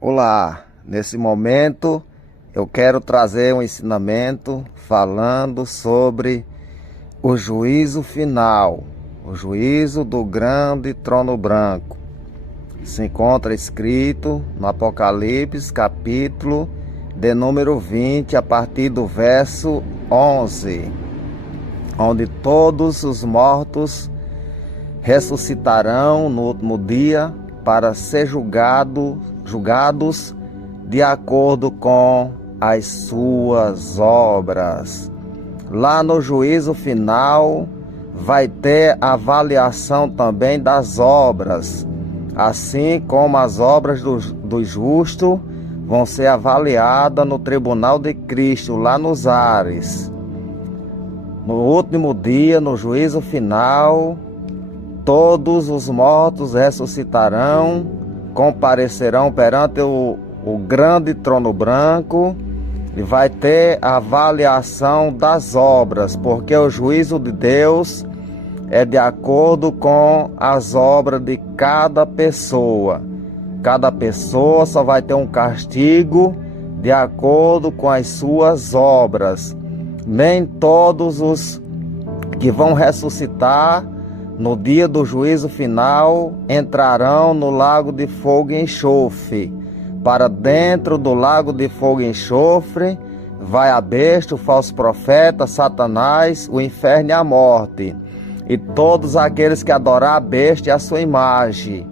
Olá, nesse momento eu quero trazer um ensinamento falando sobre o juízo final, o juízo do grande trono branco. Se encontra escrito no Apocalipse, capítulo de número 20, a partir do verso 11, onde todos os mortos ressuscitarão no último dia para ser julgados de acordo com as suas obras. Lá no juízo final vai ter avaliação também das obras, assim como as obras do justo vão ser avaliadas no tribunal de Cristo, lá nos ares. No último dia, no juízo final, todos os mortos ressuscitarão, comparecerão perante o grande trono branco e vai ter a avaliação das obras, porque o juízo de Deus é de acordo com as obras de cada pessoa. Cada pessoa só vai ter um castigo de acordo com as suas obras. Nem todos os que vão ressuscitar no dia do juízo final entrarão no lago de fogo e enxofre. Para dentro do lago de fogo e enxofre vai a besta, o falso profeta, Satanás, o inferno e a morte, e todos aqueles que adorar a besta e a sua imagem.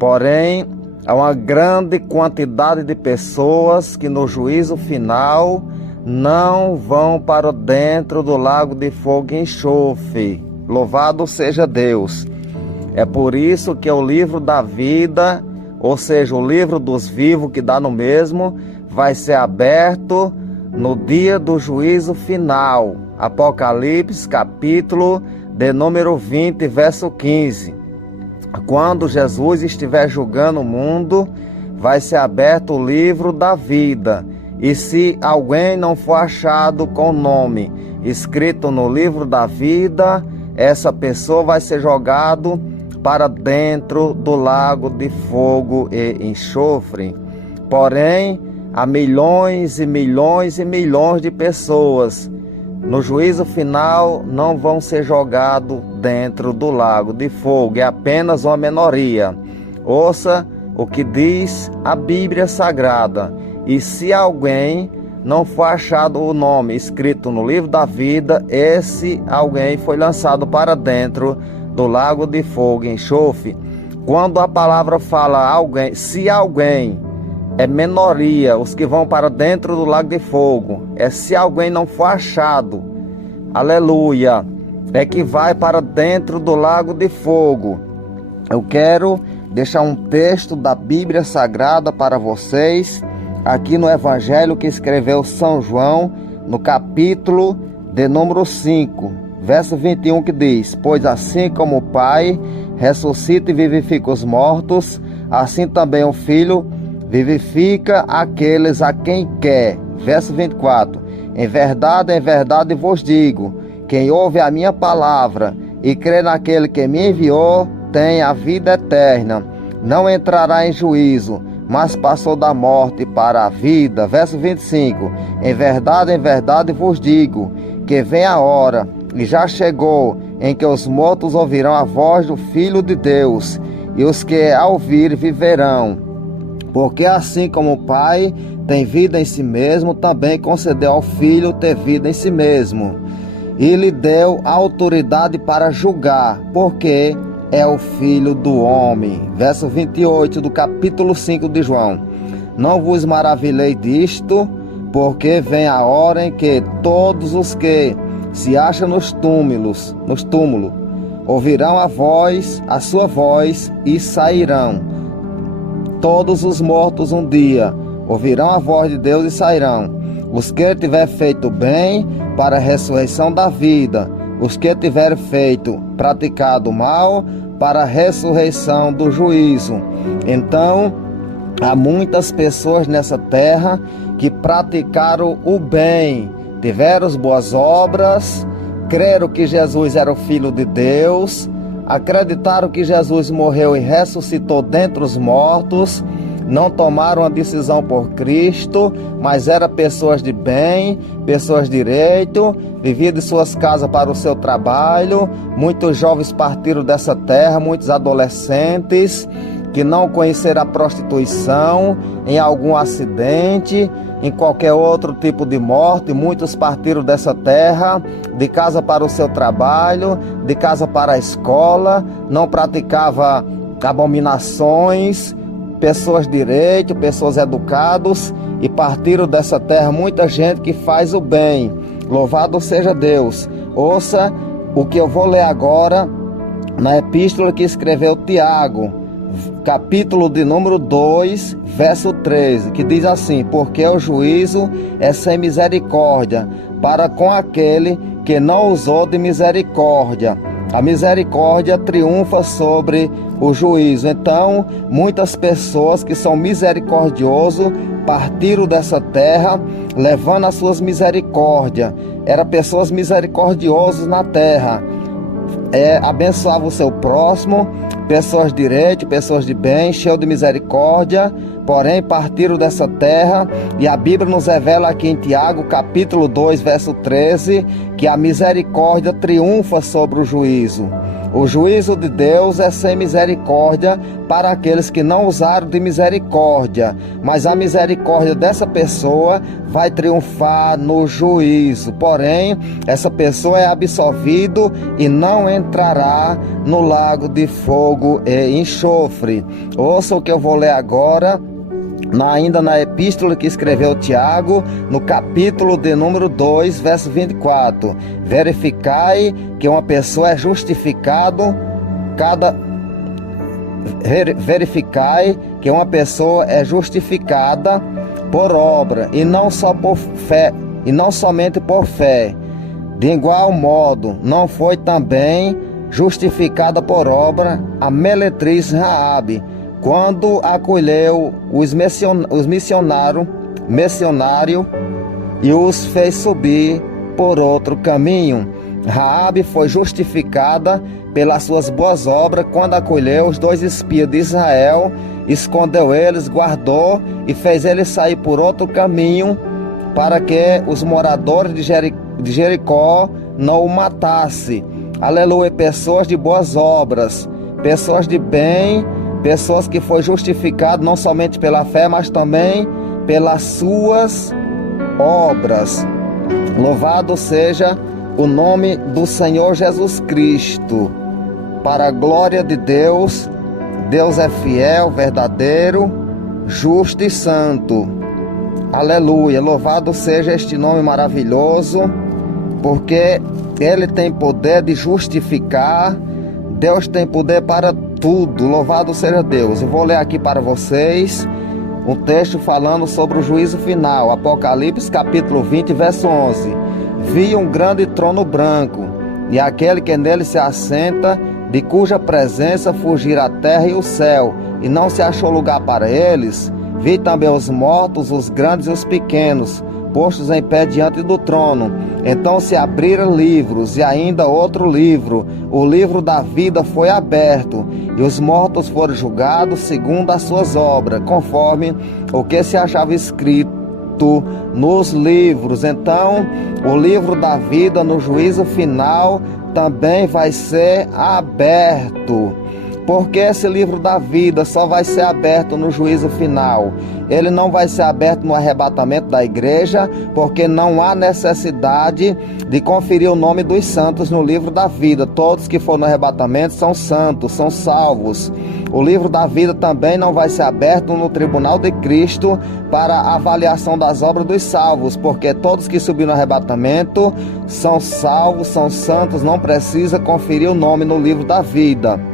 Porém, há uma grande quantidade de pessoas que no juízo final não vão para dentro do lago de fogo e enxofre. Louvado seja Deus. É por isso que o livro da vida, ou seja, o livro dos vivos, que dá no mesmo, vai ser aberto no dia do juízo final. Apocalipse, capítulo de número 20, verso 15. Quando Jesus estiver julgando o mundo, vai ser aberto o livro da vida. E se alguém não for achado com nome escrito no livro da vida, essa pessoa vai ser jogado para dentro do lago de fogo e enxofre. Porém, há milhões e milhões e milhões de pessoas no juízo final não vão ser jogados dentro do lago de fogo. É apenas uma minoria. Ouça o que diz a Bíblia Sagrada. E se alguém não for achado o nome escrito no livro da vida, esse alguém foi lançado para dentro do lago de fogo e enxofre. Quando a palavra fala alguém, se alguém, é minoria, os que vão para dentro do lago de fogo. É se alguém não for achado, aleluia, é que vai para dentro do lago de fogo. Eu quero deixar um texto da Bíblia Sagrada para vocês, aqui no Evangelho que escreveu São João, no capítulo de número 5, verso 21, que diz: Pois assim como o Pai ressuscita e vivifica os mortos, assim também o Filho vivifica aqueles a quem quer. Verso 24: em verdade vos digo, quem ouve a minha palavra e crê naquele que me enviou, tem a vida eterna, não entrará em juízo, mas passou da morte para a vida. Verso 25: em verdade vos digo, que vem a hora, e já chegou, em que os mortos ouvirão a voz do Filho de Deus, e os que a ouvir viverão. Porque assim como o Pai tem vida em si mesmo, também concedeu ao Filho ter vida em si mesmo, e lhe deu autoridade para julgar, porque é o Filho do homem. Verso 28 do capítulo 5 de João: não vos maravilhei disto, porque vem a hora em que todos os que se acham nos túmulos, ouvirão a sua voz e sairão. Todos os mortos um dia ouvirão a voz de Deus e sairão. Os que tiver feito bem, para a ressurreição da vida. Os que tiver praticado mal, para a ressurreição do juízo. Então, há muitas pessoas nessa terra que praticaram o bem, tiveram as boas obras, creram que Jesus era o Filho de Deus, acreditaram que Jesus morreu e ressuscitou dentre os mortos, não tomaram a decisão por Cristo, mas eram pessoas de bem, pessoas de direito, viviam de suas casas para o seu trabalho. Muitos jovens partiram dessa terra, muitos adolescentes que não conheceram a prostituição, em algum acidente, em qualquer outro tipo de morte. Muitos partiram dessa terra, de casa para o seu trabalho, de casa para a escola, não praticava abominações, pessoas de direito, pessoas educadas, e partiram dessa terra muita gente que faz o bem. Louvado seja Deus. Ouça o que eu vou ler agora na epístola que escreveu Tiago, capítulo de número 2, verso 13, que diz assim: porque o juízo é sem misericórdia para com aquele que não usou de misericórdia. A misericórdia triunfa sobre o juízo. Então, muitas pessoas que são misericordiosos partiram dessa terra levando as suas misericórdias. Eram pessoas misericordiosas na terra. Abençoava o seu próximo, pessoas de direito, pessoas de bem, cheios de misericórdia, porém partiram dessa terra. E a Bíblia nos revela aqui em Tiago, capítulo 2, verso 13, que a misericórdia triunfa sobre o juízo. O juízo de Deus é sem misericórdia para aqueles que não usaram de misericórdia, mas a misericórdia dessa pessoa vai triunfar no juízo. Porém, essa pessoa é absolvido e não entrará no lago de fogo e enxofre. Ouça o que eu vou ler agora, ainda na epístola que escreveu Tiago, no capítulo de número 2, verso 24. Verificai que uma pessoa é justificada verificai que uma pessoa é justificada por obra e não só por fé, e não somente por fé. De igual modo, não foi também justificada por obra a meretriz Raabe, quando acolheu os missionários e os fez subir por outro caminho. Raabe foi justificada pelas suas boas obras quando acolheu os 2 espias de Israel, escondeu eles, guardou e fez eles sair por outro caminho, para que os moradores de Jericó não o matassem. Aleluia. Pessoas de boas obras, pessoas de bem, pessoas que foi justificado não somente pela fé, mas também pelas suas obras. Louvado seja o nome do Senhor Jesus Cristo. Para a glória de Deus, Deus é fiel, verdadeiro, justo e santo. Aleluia. Louvado seja este nome maravilhoso, porque Ele tem poder de justificar. Deus tem poder para tudo. Louvado seja Deus. Eu vou ler aqui para vocês um texto falando sobre o juízo final. Apocalipse capítulo 20, verso 11. Vi um grande trono branco, e aquele que nele se assenta, de cuja presença fugiram a terra e o céu, e não se achou lugar para eles. Vi também os mortos, os grandes e os pequenos, postos em pé diante do trono. Então se abriram livros, e ainda outro livro, o livro da vida foi aberto, e os mortos foram julgados segundo as suas obras, conforme o que se achava escrito nos livros. Então o livro da vida no juízo final também vai ser aberto. Porque esse livro da vida só vai ser aberto no juízo final. Ele não vai ser aberto no arrebatamento da igreja, porque não há necessidade de conferir o nome dos santos no livro da vida. Todos que foram no arrebatamento são santos, são salvos. O livro da vida também não vai ser aberto no tribunal de Cristo para a avaliação das obras dos salvos, porque todos que subiram no arrebatamento são salvos, são santos, não precisa conferir o nome no livro da vida.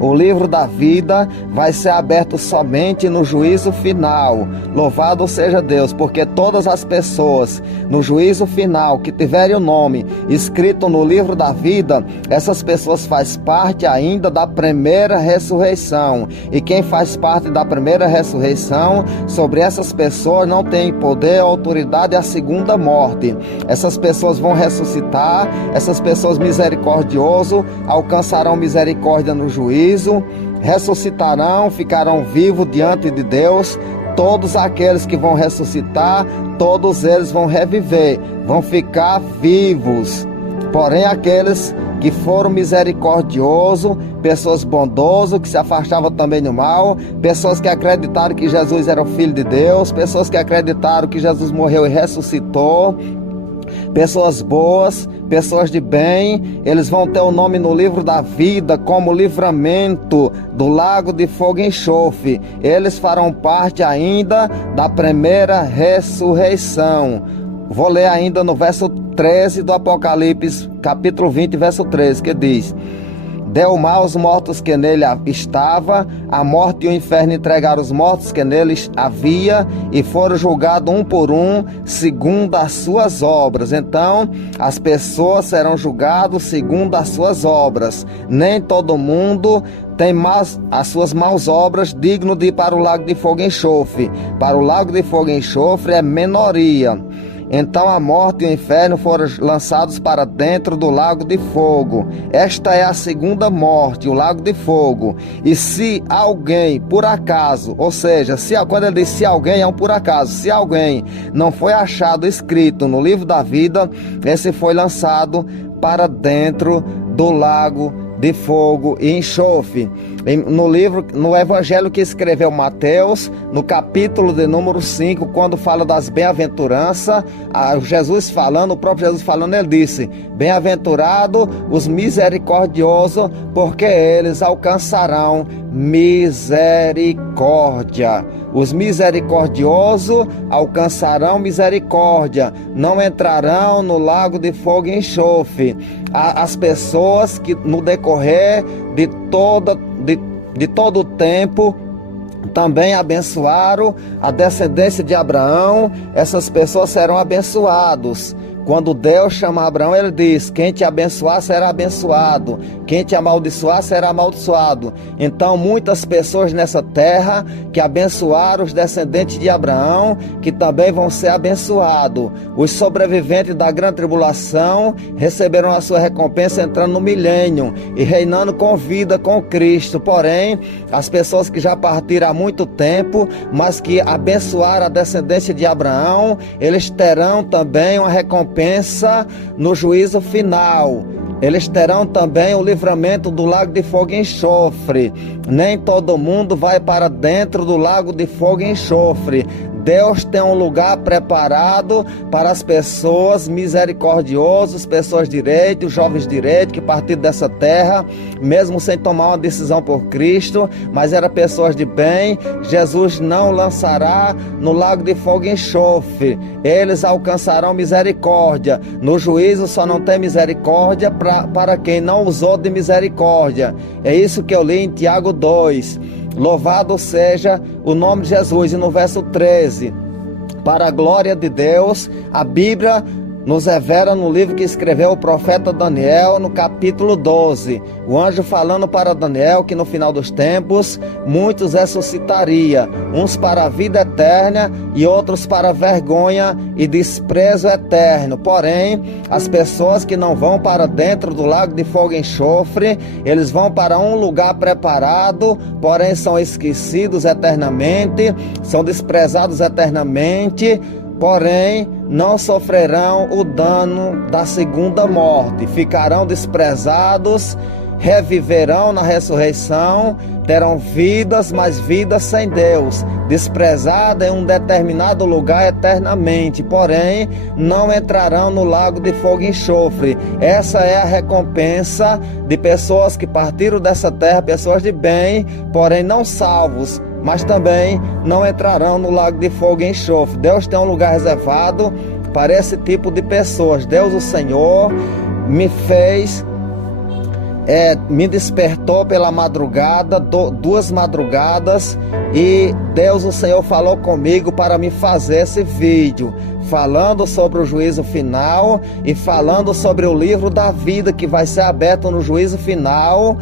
O livro da vida vai ser aberto somente no juízo final. Louvado seja Deus, porque todas as pessoas no juízo final que tiverem o nome escrito no livro da vida, essas pessoas fazem parte ainda da primeira ressurreição. E quem faz parte da primeira ressurreição, sobre essas pessoas não tem poder ou autoridade a segunda morte. Essas pessoas vão ressuscitar, essas pessoas misericordiosas alcançarão misericórdia no juízo, ressuscitarão, ficarão vivos diante de Deus. Todos aqueles que vão ressuscitar, todos eles vão reviver, vão ficar vivos. Porém, aqueles que foram misericordiosos, pessoas bondosas, que se afastavam também do mal, pessoas que acreditaram que Jesus era o Filho de Deus, pessoas que acreditaram que Jesus morreu e ressuscitou, pessoas boas, pessoas de bem, eles vão ter o nome no livro da vida como livramento do lago de fogo e enxofre. Eles farão parte ainda da primeira ressurreição. Vou ler ainda no verso 13 do Apocalipse, capítulo 20, verso 13, que diz: deu mal aos mortos que nele estava, a morte e o inferno entregaram os mortos que neles havia, e foram julgados um por um, segundo as suas obras. Então, as pessoas serão julgadas segundo as suas obras. Nem todo mundo tem as suas maus obras digno de ir para o lago de fogo e enxofre. Para o lago de fogo e enxofre é minoria. Então a morte e o inferno foram lançados para dentro do lago de fogo. Esta é a segunda morte, o lago de fogo. E se alguém, por acaso, ou seja, quando ele diz se alguém, é um por acaso, se alguém não foi achado escrito no livro da vida, esse foi lançado para dentro do lago de fogo e enxofre. No evangelho que escreveu Mateus, no capítulo de número 5, quando fala das bem-aventuranças, Jesus falando, o próprio Jesus falando, ele disse: bem-aventurado os misericordiosos, porque eles alcançarão misericórdia. Os misericordiosos alcançarão misericórdia, não entrarão no lago de fogo e enxofre. As pessoas que no decorrer de todo o tempo também abençoaram a descendência de Abraão, essas pessoas serão abençoados. Quando Deus chama Abraão, ele diz: quem te abençoar será abençoado, quem te amaldiçoar será amaldiçoado. Então muitas pessoas nessa terra que abençoaram os descendentes de Abraão, que também vão ser abençoados. Os sobreviventes da grande tribulação receberão a sua recompensa entrando no milênio e reinando com vida com Cristo. Porém, as pessoas que já partiram há muito tempo, mas que abençoaram a descendência de Abraão, eles terão também uma recompensa no juízo final. Eles terão também o livramento do lago de fogo e enxofre. Nem todo mundo vai para dentro do lago de fogo e enxofre. Deus tem um lugar preparado para as pessoas misericordiosas, pessoas direitos, jovens direitos, que partiram dessa terra, mesmo sem tomar uma decisão por Cristo, mas eram pessoas de bem. Jesus não lançará no lago de fogo e enxofre. Eles alcançarão misericórdia. No juízo só não tem misericórdia para quem não usou de misericórdia. É isso que eu li em Tiago 2. Louvado seja o nome de Jesus. E no verso 13, para a glória de Deus, a Bíblia nos revela no livro que escreveu o profeta Daniel, no capítulo 12, o anjo falando para Daniel que no final dos tempos muitos ressuscitaria, uns para a vida eterna e outros para a vergonha e desprezo eterno. Porém, as pessoas que não vão para dentro do lago de fogo e enxofre, eles vão para um lugar preparado, porém são esquecidos eternamente, são desprezados eternamente. Porém, não sofrerão o dano da segunda morte, ficarão desprezados, reviverão na ressurreição, terão vidas, mas vidas sem Deus, desprezada em um determinado lugar eternamente, porém não entrarão no lago de fogo e enxofre. Essa é a recompensa de pessoas que partiram dessa terra, pessoas de bem, porém não salvos, mas também não entrarão no lago de fogo e enxofre. Deus tem um lugar reservado para esse tipo de pessoas. Deus, o Senhor, me despertou pela madrugada, 2 madrugadas, e Deus, o Senhor, falou comigo para me fazer esse vídeo, falando sobre o juízo final e falando sobre o livro da vida que vai ser aberto no juízo final.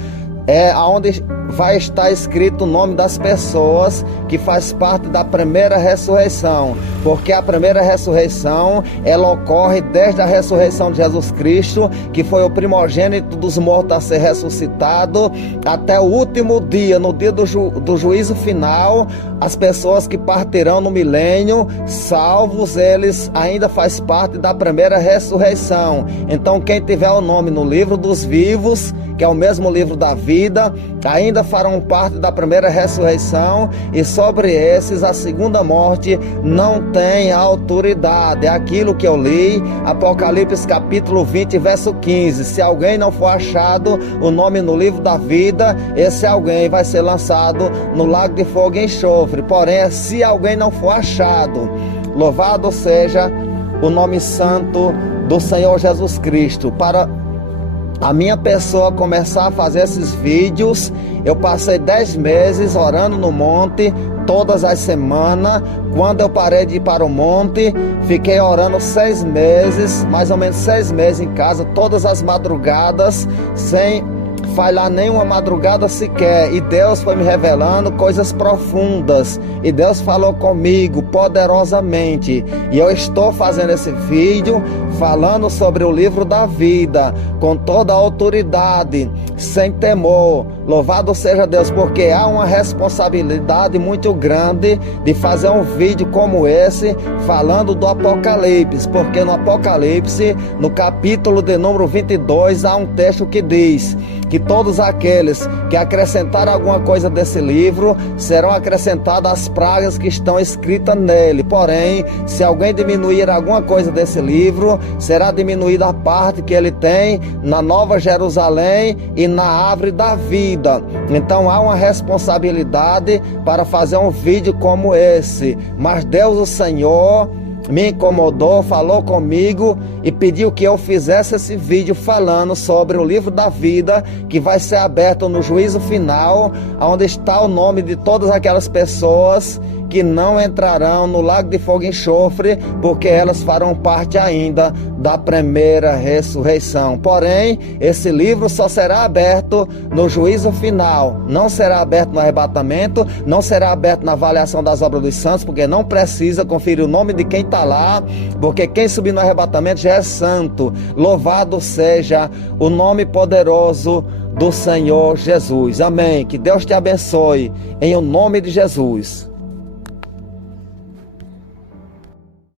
é onde vai estar escrito o nome das pessoas que faz parte da primeira ressurreição, porque a primeira ressurreição, ela ocorre desde a ressurreição de Jesus Cristo, que foi o primogênito dos mortos a ser ressuscitado, até o último dia, no dia do juízo final. As pessoas que partirão no milênio, salvos, eles ainda faz parte da primeira ressurreição. Então quem tiver o nome no livro dos vivos, que é o mesmo livro da vida, ainda farão parte da primeira ressurreição, e sobre esses a segunda morte não tem autoridade. É aquilo que eu li, Apocalipse capítulo 20, verso 15. Se alguém não for achado o nome no livro da vida, esse alguém vai ser lançado no lago de fogo e enxofre. Porém, se alguém não for achado, louvado seja o nome santo do Senhor Jesus Cristo. Para a minha pessoa começar a fazer esses vídeos, eu passei 10 meses orando no monte, todas as semanas. Quando eu parei de ir para o monte, fiquei orando 6 meses, mais ou menos 6 meses em casa, todas as madrugadas, sem falhar nenhuma madrugada sequer. E Deus foi me revelando coisas profundas, e Deus falou comigo poderosamente, e eu estou fazendo esse vídeo falando sobre o livro da vida com toda a autoridade, sem temor. Louvado seja Deus, porque há uma responsabilidade muito grande de fazer um vídeo como esse, falando do Apocalipse, porque no Apocalipse, no capítulo de número 22, há um texto que diz que todos aqueles que acrescentarem alguma coisa desse livro, serão acrescentadas as pragas que estão escritas nele. Porém, se alguém diminuir alguma coisa desse livro, será diminuída a parte que ele tem na Nova Jerusalém e na árvore da vida. Então há uma responsabilidade para fazer um vídeo como esse. Mas Deus, o Senhor, me incomodou, falou comigo e pediu que eu fizesse esse vídeo falando sobre o livro da vida, que vai ser aberto no juízo final, onde está o nome de todas aquelas pessoas que não entrarão no lago de fogo e enxofre, porque elas farão parte ainda da primeira ressurreição. Porém, esse livro só será aberto no juízo final, não será aberto no arrebatamento, não será aberto na avaliação das obras dos santos, porque não precisa conferir o nome de quem está lá, porque quem subir no arrebatamento já é santo. Louvado seja o nome poderoso do Senhor Jesus. Amém. Que Deus te abençoe, em o nome de Jesus.